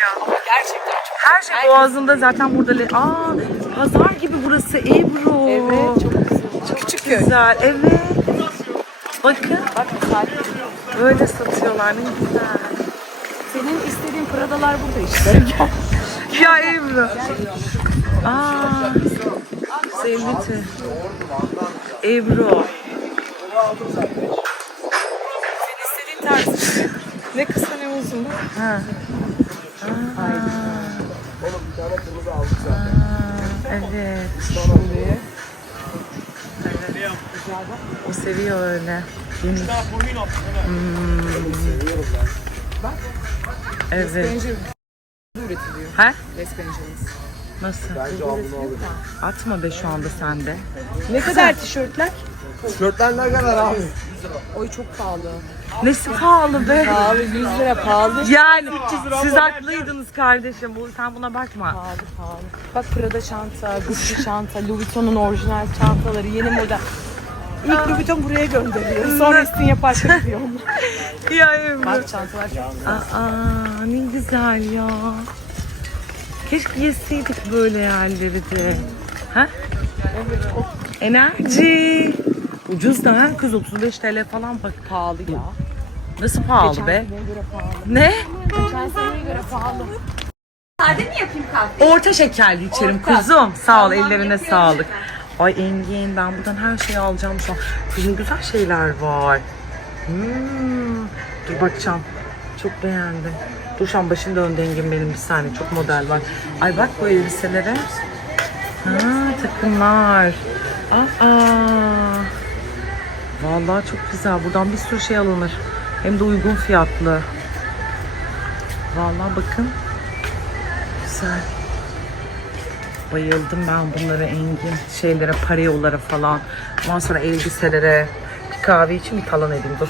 Ya. Gerçekten çok Her şey boğazında zaten burada. Le- Aa, pazar gibi burası Ebru. Evet çok güzel. Küçük köy. güzel. Evet. Bakın Bak böyle satıyorlar ne güzel. Senin istediğin Pradalar burada işte. Ya Ebru. Aa. Zelliti. Ebru. Senin istediğin tarz. Ne kısa ne uzun. Ha. Aa. Aa, evet. Evet. O seviyor öyle. Geniş. Hmm. Evet. Ranger üretiliyor. Ha? Nasıl? Atma be şu anda sende. Ne kadar tişörtler? Tişörtler ne kadar abi? Oy çok pahalı. Nesi pahalı be? Pahalı 100 lira pahalı. Yani siz haklıydınız kardeşim. Bu, sen buna bakma. Pahalı pahalı. Bak Prada çanta, Gucci çanta, Louis Vuitton'un orijinal çantaları, yeni model. İlk Louis Vuitton buraya gönderiyor. Sonra üstün yaparken gidiyor onlar. Ya Ebru. Bak çantalar çok güzel. Aa ne güzel ya. Keşke yeseydik böyle yerleri de. Ha? Enerji. Ucuz da ha kız 35 TL falan bak. Pahalı ya. Nasıl pahalı Geçen be? seneye göre pahalı. Ne? Geçen seneye göre pahalı. Orta şekerli içerim kuzum. Sağ ol ellerine sağlık. Ay Engin ben buradan her şeyi alacağım şu an. Kızım güzel şeyler var. Hmm. Dur bakacağım. Çok beğendim. Dur şu an başım döndü Engin benim bir saniye. Çok model var. Ay bak bu elbiselere. Ha takımlar. Aa. Vallahi çok güzel. Buradan bir sürü şey alınır. Hem de uygun fiyatlı. Vallahi bakın. Güzel. Bayıldım ben bunlara Engin. Şeylere, pareolara falan. Ondan sonra elbiselere. Bir kahve için bir kalan edeyim dur.